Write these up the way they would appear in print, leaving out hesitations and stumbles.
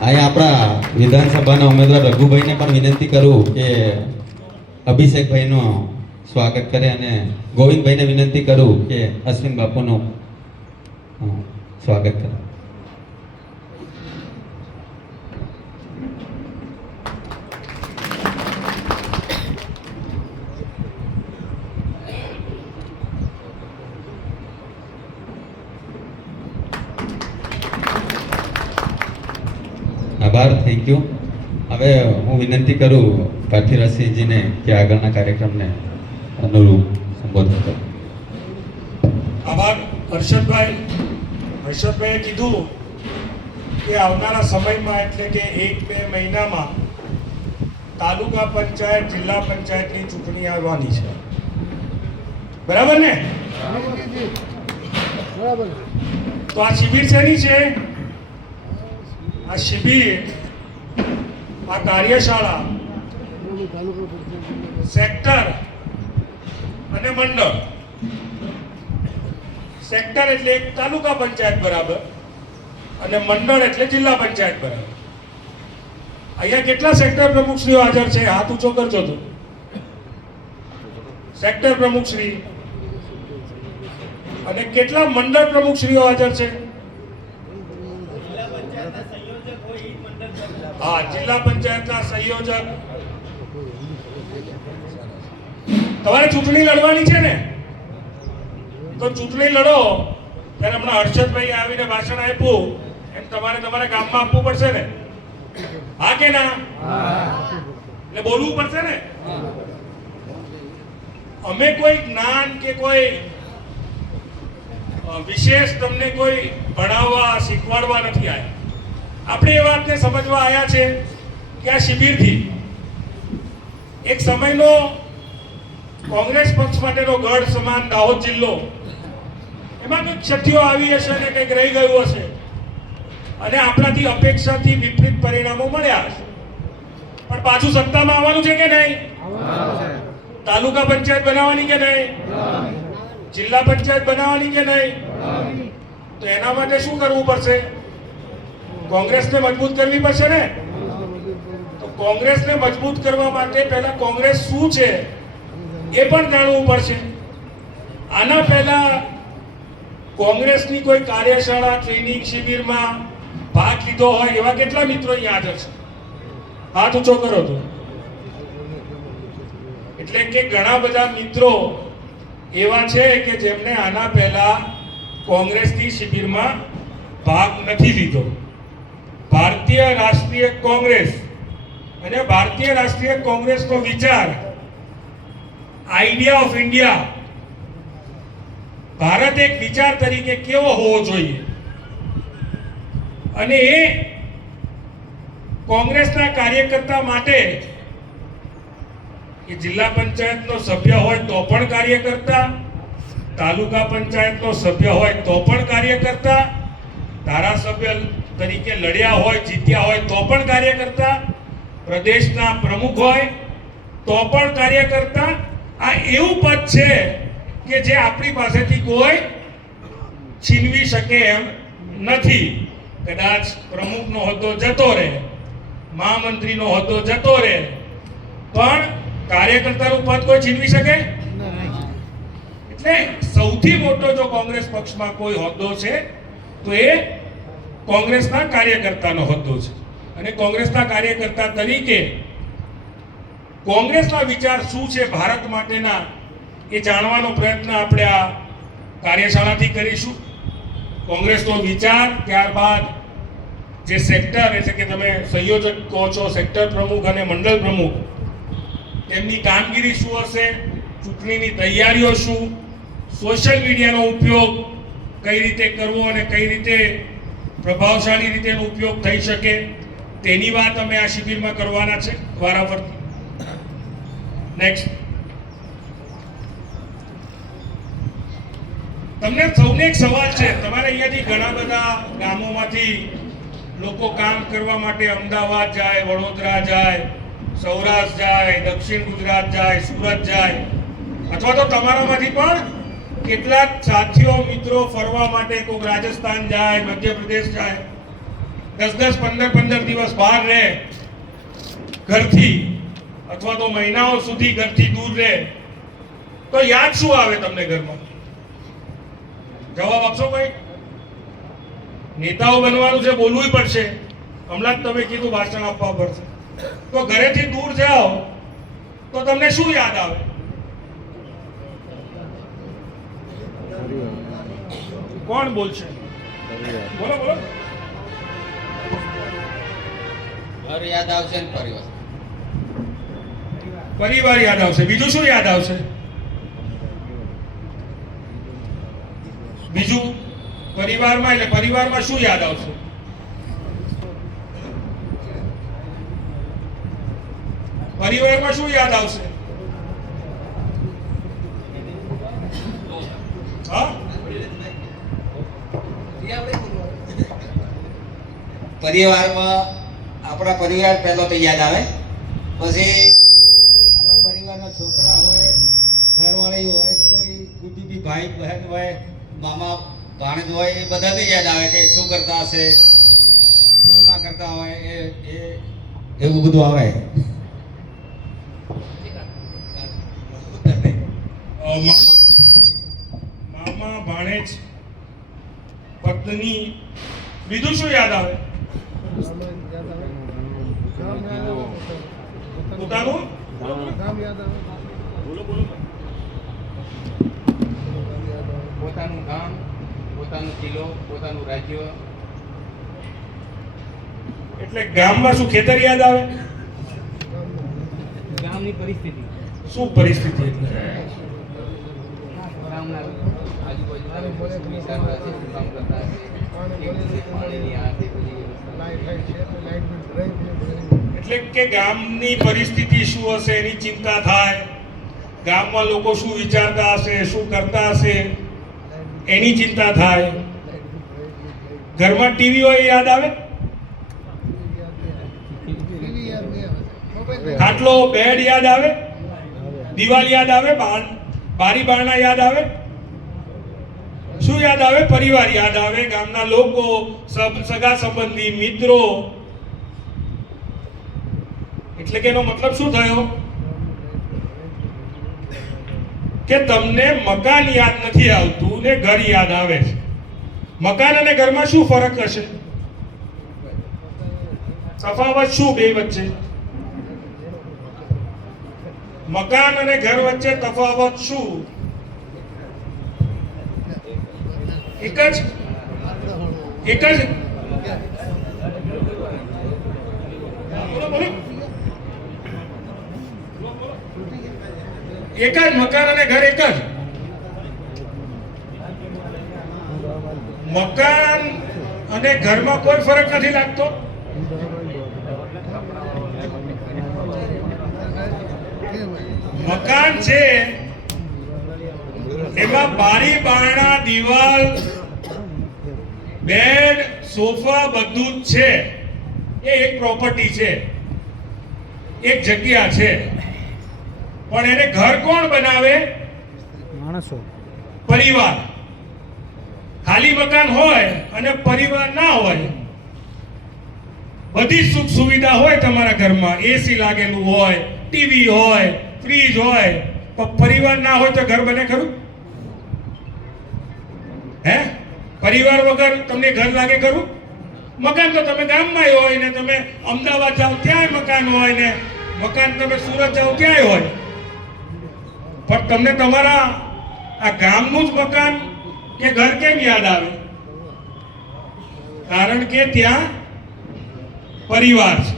અહીંયા આપણા વિધાનસભાના ઉમેદવાર રઘુભાઈને પણ વિનંતી કરું કે અભિષેકભાઈનું સ્વાગત કરે અને ગોવિંદભાઈને વિનંતી કરું કે અશ્વિન બાપુનું સ્વાગત કરે. આભાર, થેન્ક યુ. હવે હું વિનંતી કરું પાર્થિવરાજસિંહજીને કે આગળના કાર્યક્રમને અનુરૂપ સંબોધન કરો. આભાર. હર્ષદભાઈએ કીધું કે આવનારા સમયમાં એટલે કે 1-2 મહિનામાં તાલુકા પંચાયત જિલ્લા પંચાયતની ચૂંટણી આવવાની છે. બરાબર ને? તો આ શિબિર શેની છે? આ શિબિર, આ કાર્યશાળા સેક્ટર અને મંડળ. સેક્ટર એટલે એક તાલુકા પંચાયત બરાબર અને મંડળ એટલે જિલ્લા પંચાયત બરાબર. અહીંયા કેટલા સેક્ટર પ્રમુખશ્રીઓ હાજર છે? હાથ ઊંચો કરજો તો. સેક્ટર પ્રમુખશ્રી અને કેટલા મંડળ પ્રમુખશ્રીઓ હાજર છે? હા, જિલ્લા પંચાયતના સંયોજક. તમારે ચૂંટણી લડવાની છે ને? તો ચૂંટણી લડો ત્યારે હમણાં હર્ષદભાઈ આવીને ભાષણ આપ્યું એમ તમારે તમારા ગામમાં આપવું પડશે ને? હા કે ના? એટલે બોલવું પડશે ને? અમે કોઈ જ્ઞાન કે કોઈ વિશેષ તમને કોઈ ભણાવવા શીખવાડવા નથી આવ્યા. આપણે એ વાતને સમજવા આવ્યા છે કે આ શિબિરથી એક સમયનો કોંગ્રેસ પક્ષ માટેનો ગઢ સમાન દાહોદ જિલ્લો, એમાં કંઈક ક્ષતિઓ આવી હશે અને કંઈક રહી ગયું હશે અને આપણાથી અપેક્ષાથી વિપરીત પરિણામો મળ્યા હશે. પણ પાછું સત્તામાં આવવાનું છે કે નહીં? તાલુકા પંચાયત બનાવવાની કે નહીં? જિલ્લા પંચાયત બનાવવાની કે નહીં? તો એના માટે શું કરવું પડશે? કોંગ્રેસને મજબૂત કરવી પડશે ને? તો કોંગ્રેસને મજબૂત કરવા માટે પહેલા કોંગ્રેસ શું છે એ પણ જાણવું પડશે. આના પહેલા કોંગ્રેસની કોઈ કાર્યશાળા ટ્રેનિંગ શિબિરમાં ભાગ લીધો હોય એવા કેટલા મિત્રો અહીંયા હાજર છે? હાથ ઊંચો કરો તો. એટલે કે ઘણા બધા મિત્રો એવા છે કે જેમને આના પહેલા કોંગ્રેસની શિબિરમાં ભાગ નથી લીધો. ભારતીય રાષ્ટ્રીય કોંગ્રેસ અને ભારતીય રાષ્ટ્રીય કોંગ્રેસનો વિચાર, આઈડિયા ઓફ ઇન્ડિયા, ભારત એક વિચાર તરીકે કેવો હોવો જોઈએ અને એ કોંગ્રેસના કાર્યકર્તા માટે કે જિલ્લા પંચાયતનો સભ્ય હોય તો પણ કાર્યકર્તા, તાલુકા પંચાયતનો સભ્ય હોય તો પણ કાર્યકર્તા, ધારાસભ્ય તરીકે લડ્યા હોય, જીત્યા હોય તો પણ કાર્યકર્તા, પ્રદેશના પ્રમુખ હોય તો પણ કાર્યકર્તા. આ એવું પદ છે કે જે આપણી પાસેથી કોઈ છીનવી શકે એમ નથી. કદાચ પ્રમુખનો હોદ્દો જતો રહે, મહામંત્રીનો હોદ્દો જતો રહે, પણ કાર્યકર્તાનું પદ કોઈ છીનવી શકે? એટલે સૌથી મોટો જો કોંગ્રેસ પક્ષમાં કોઈ હોદ્દો છે તો એ કોંગ્રેસના કાર્યકર્તાનો હોદ્દો છે. અને કોંગ્રેસના કાર્યકર્તા તરીકે કોંગ્રેસના વિચાર શું છે ભારત માટેના એ જાણવાનો પ્રયત્ન આપણે આ કાર્યશાળાથી કરીશું. કોંગ્રેસનો વિચાર, ત્યારબાદ જે સેક્ટર એટલે કે તમે સંયોજક કહો છો, સેક્ટર પ્રમુખ અને મંડળ પ્રમુખ, તેમની કામગીરી શું હશે, ચૂંટણીની તૈયારીઓ શું, સોશિયલ મીડિયાનો ઉપયોગ કઈ રીતે કરવો અને કઈ રીતે પ્રભાવશાળી રીતે એનો ઉપયોગ થઈ શકે તેની વાત અમે આ શિબિરમાં કરવાના છે વારાફરતી. નેક્સ્ટ, તમને સૌને એક સવાલ છે. તમારે અહીંયાથી ઘણા બધા ગામોમાંથી લોકો કામ કરવા માટે અમદાવાદ જાય, વડોદરા જાય, સૌરાષ્ટ્ર જાય, દક્ષિણ ગુજરાત જાય, સુરત જાય, અથવા તો તમારામાંથી પણ કેટલાક સાથીઓ મિત્રો ફરવા માટે કોઈ રાજસ્થાન જાય, મધ્યપ્રદેશ જાય, 10 15 દિવસ બહાર રહે ઘરથી, અથવા તો મહિનાઓ સુધી ઘરથી દૂર રહે, તો યાદ શું આવે તમને ઘરમાં? જવાબ આપશો ભાઈ? નેતાઓ બનવાનું છે, બોલવું પડશે. હમણાં જ તમે કીધું ભાષણ આપવા પડશે. તો ઘરેથી દૂર જાઓ તો તમને શું યાદ આવે? કોણ બોલશે? બોલો બોલો. ઘર યાદ આવશે ને પરિવાર. પરિવાર યાદ આવશે. બીજું શું યાદ આવશે? બીજું પરિવારમાં, એટલે પરિવારમાં શું યાદ આવશે? પરિવારમાં શું યાદ આવશે? હા, પરિવારમાં આપણા પરિવાર પહેલો તો યાદ આવે, પછી આપણા પરિવારના છોકરા હોય, ઘરવાળી હોય, કોઈ કુટુંબી ભાઈ બહેન હોય, મામા ભાણેજ હોય, એ બધાને યાદ આવે કે શું કરતા હશે, શું ના કરતા હોય, એવું બધું આવે. મામા ભાણેજ પત્ની, બીજું શું યાદ આવે? પોતાનું પોતાનું ગામ, પોતાનું જિલ્લો, પોતાનું રાજ્ય. એટલે ગામમાં શું ખેતર યાદ આવે? ગામની પરિસ્થિતિ, શું પરિસ્થિતિ? એટલે ગામના આજુબાજુ વિસ્તારમાં છે, શું કામ કરતા હશે, કેવી રીતે પાણીની આ તે બધી વ્યવસ્થા. એટલે કે ગામની પરિસ્થિતિ શું હશે એની ચિંતા થાય, ગામમાં લોકો શું વિચારતા હશે, શું કરતા હશે એની ચિંતા થાય. ઘરમાં ટીવી હોય યાદ આવે? ખાટલો, બેડ યાદ આવે? દિવાલ યાદ આવે? બારી બારણા યાદ આવે? શું યાદ આવે? પરિવાર યાદ આવે, ગામના લોકો, સગા સંબંધી, મિત્રો. એટલે કે એનો મતલબ શું થયો? કે તમને મકાન યાદ નથી આવતું ને ઘર યાદ આવે છે. મકાન અને ઘરમાં શું ફરક હશે? તફાવત શું બે વચ્ચે? મકાન અને ઘર વચ્ચે તફાવત શું? એક જ બોલો બોલો. એક જ મકાન અને ઘર એક જ. મકાન અને ઘરમાં કોઈ ફરક નથી લાગતો? મકાન છે એમાં બારી બારણા, દિવાલ, બેડ, સોફા બધું જ છે. એ એક પ્રોપર્ટી છે, એક જગ્યા છે. પણ એને ઘર કોણ બનાવે? માણસો. પરિવાર. ખાલી મકાન હોય અને પરિવાર ના હોય, બધી સુખ સુવિધા હોય તમારા ઘરમાં, એસી લાગેલું હોય, ટીવી હોય, ફ્રીજ હોય, પણ પરિવાર ના હોય તો ઘર બને ખરું? હે? પરિવાર વગર તમને ઘર લાગે ખરું? મકાન તો તમે ગામમાં હોય ને, તમે અમદાવાદ જાઓ ત્યાંય મકાન હોય ને, મકાન તમે સુરત જાઓ ત્યાંય હોય. પણ તમને તમારા આ ગામનું જ મકાન કે ઘર કેમ યાદ આવે? કારણ કે ત્યાં પરિવાર છે.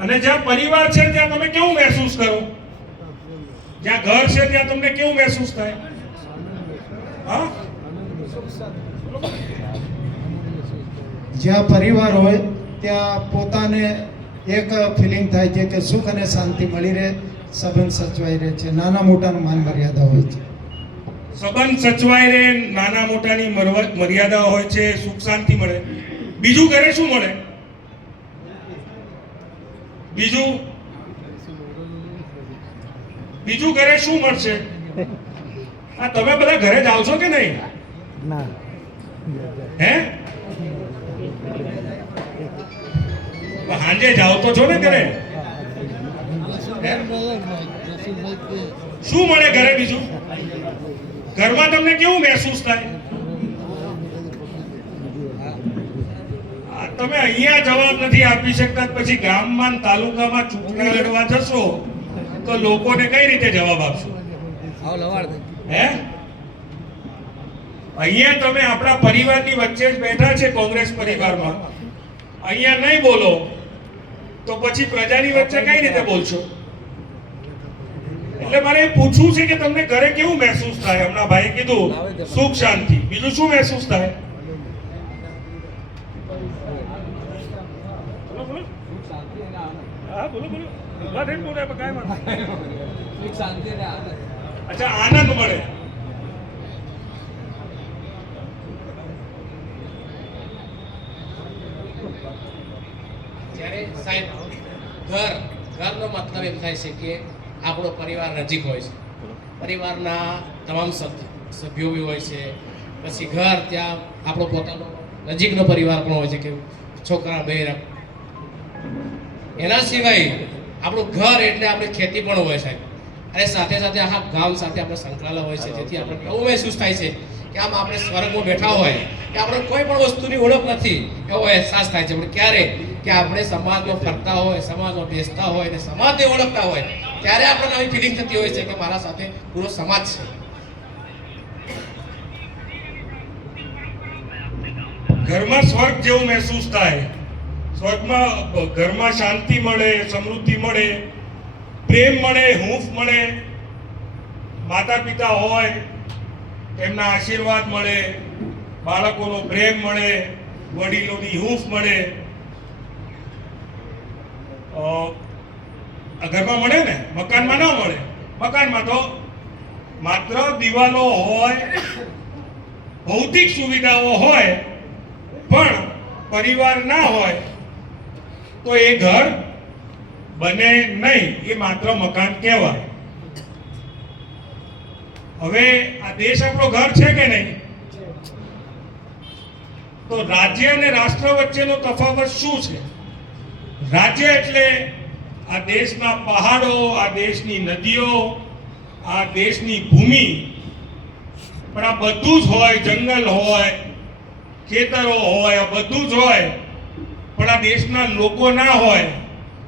અને જ્યાં પરિવાર છે ત્યાં તમે કેવું મહેસૂસ કરો? જ્યાં ઘર છે ત્યાં તમને કેવું મહેસૂસ થાય? હા, જ્યાં પરિવાર હોય ત્યાં પોતાને એક ફિલિંગ થાય છે કે સુખ અને શાંતિ મળી રહે, સંબંધ સચવાઈ રહે છે, નાના મોટાનું માન મર્યાદા હોય છે. સંબંધ સચવાય રહે, નાના મોટાની મર્યાદા હોય છે, સુખ શાંતિ મળે. બીજું ઘરે શું મળે? બીજું ઘરે શું મળશે? આ તમે બધા ઘરે જાઓ છો કે નહીં? ના. હે? સાંજે જાઓ તો છો ને ઘરે? શું મળે ઘરે બીજું? ઘરમાં તમને કેવું મહેસૂસ થાય? તમે અહીંયા જવાબ નથી આપી શકતા, પછી ગામમાં ને તાલુકામાં ચૂંટણી લડવા જશો તો લોકોને કઈ રીતે જવાબ આપશો? હે? અહીંયા તમે આપણા પરિવારની વચ્ચે જ બેઠા છે, કોંગ્રેસ પરિવારમાં. અહીંયા નહીં બોલો તો પછી પ્રજાની વચ્ચે કઈ રીતે બોલશો? એટલે મારે એ પૂછવું છે કે તમને ઘરે કેવું મહેસૂસ થાય? હમણાં ભાઈ કીધું સુખ શાંતિ, બીજું શું મહેસૂસ થાય? હા, બોલો બોલો. ઉભા થઈને બોલો, આપણે કાંઈ વાંધો નહીં. અચ્છા, આનંદ મળે. જ્યારે સાહેબ ઘરનો મતલબ એમ થાય છે કે આપણો પરિવાર નજીક હોય છે, પરિવારના તમામ સભ્યો બી હોય છે, પછી ઘર ત્યાં આપણો પોતાનો નજીકનો પરિવાર પણ હોય છે કે છોકરા બહેન. એના સિવાય આપણું ઘર એટલે આપણી ખેતી પણ હોય સાહેબ, અને સાથે સાથે આખા ગામ સાથે આપણે સંકળાયેલા હોય છે, જેથી આપણે એવું મહેસૂસ થાય છે કે આમ આપણે સ્વર્ગમાં બેઠા હોય કે આપણે કોઈ પણ વસ્તુની ઓળખ નથી એવો અહેસાસ થાય છે. પણ ક્યારે કે આપણે સમાજમાં ફરતા હોય, સમાજમાં બેસતા હોય અને સમાજને ઓળખતા હોય ત્યારે આપણને આવી ફિલિંગ થતી હોય છે કે મારા સાથે પૂરો સમાજ છે. ઘરમાં સ્વર્ગ જેવું મહેસૂસ થાય. સ્વર્ગમાં ઘરમાં શાંતિ મળે, સમૃદ્ધિ મળે, પ્રેમ મળે, હૂંફ મળે, માતા પિતા હોય એમના આશીર્વાદ મળે, બાળકોનો પ્રેમ મળે, વડીલોની હૂંફ મળે. ઘરમાં મળે ને, મકાનમાં ના મળે. મકાનમાં તો માત્ર દિવાલો હોય, ભૌતિક સુવિધાઓ હોય, પણ પરિવાર ના હોય તો એ ઘર બને નહીં, એ માત્ર મકાન કહેવાય. હવે આ દેશ આપણો ઘર છે કે નહીં? તો રાજ્ય અને રાષ્ટ્ર વચ્ચેનો તફાવત શું છે? રાજ્ય એટલે આ દેશના પહાડો, આ દેશની નદીઓ, આ દેશની ભૂમિ, પણ આ બધું જ હોય, જંગલ હોય, ખેતરો હોય, આ બધું જ હોય, પણ આ દેશના લોકો ના હોય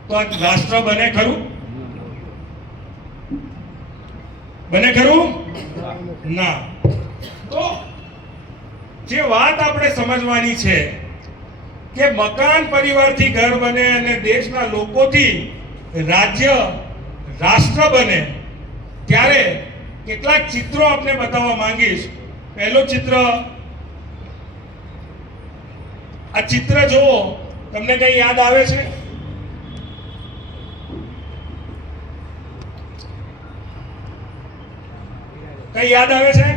તો આ રાષ્ટ્ર બને ખરું? બને ખરું? ના. તો જે વાત આપણે સમજવાની છે કે મકાન પરિવારથી ઘર બને અને દેશના લોકોથી રાજ્ય, રાષ્ટ્ર બને, ત્યારે કેટલાક ચિત્રો આપણે બતાવવા માંગીશ. પહેલો ચિત્ર, આ ચિત્ર જુઓ, તમને કઈ યાદ આવે છે? કઈ યાદ આવે છે?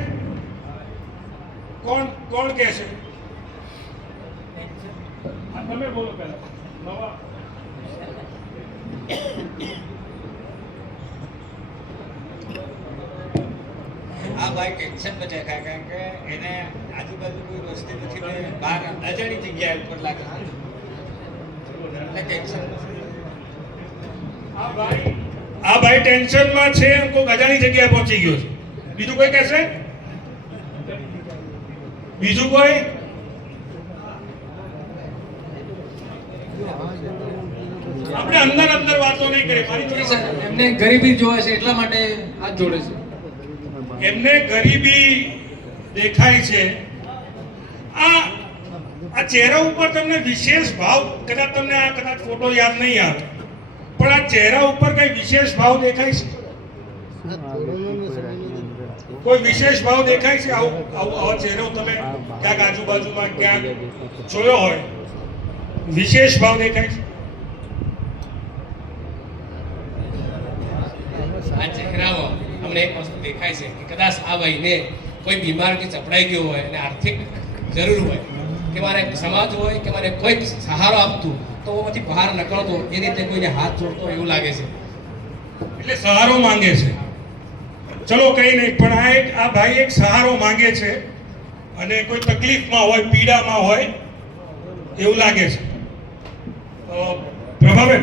કોણ કોણ કહે છે? તમે બોલો પહેલા. નવા આ ભાઈ ટેન્શનમાં છે, કારણ કે એને આજુબાજુ કોઈ વસ્તુ નથી, ને બહાર અજાણી જગ્યાએ ઉપર લાગે એટલે ટેન્શન. આ ભાઈ ટેન્શનમાં છે, કોઈ અજાણી જગ્યાએ પહોંચી ગયો છે. બીજું કોઈ કહેશે? બીજું કોઈ? આપણે અંદર અંદર વાતો નહીં કરીએ. મારી જોડે એમને ગરીબી જોવે છે એટલા માટે હાથ જોડે છે. એમને ગરીબી દેખાય છે. આ ચહેરા ઉપર તમને વિશેષ ભાવ, કદાચ તમને આ કદાચ ફોટો યાદ નહીં આવે, પણ આ ચહેરા ઉપર કઈ વિશેષ ભાવ દેખાય છે? કોઈ વિશેષ ભાવ દેખાય છે? આવો ચહેરો તમે ક્યાંક આજુબાજુમાં ક્યાંક જોયો હોય, વિશેષ ભાવ દેખાય છે? આ ચહેરામાં અમને એક વસ્તુ દેખાય છે કે કદાચ આ ભાઈને કોઈ બીમાર કે ચપડાઈ ગયો હોય અને આર્થિક જરૂર હોય કે મારે સમાજ હોય કે મારે કોઈ સહારો આપતું તો એમાંથી બહાર નીકળતો, એ રીતે કોઈને હાથ જોડતો એવું લાગે છે. એટલે સહારો માંગે છે. ચલો કઈ નહીં, પણ આ ભાઈ એક સહારો માંગે છે અને કોઈ તકલીફમાં હોય, પીડામાં હોય એવું લાગે છે. ભાવે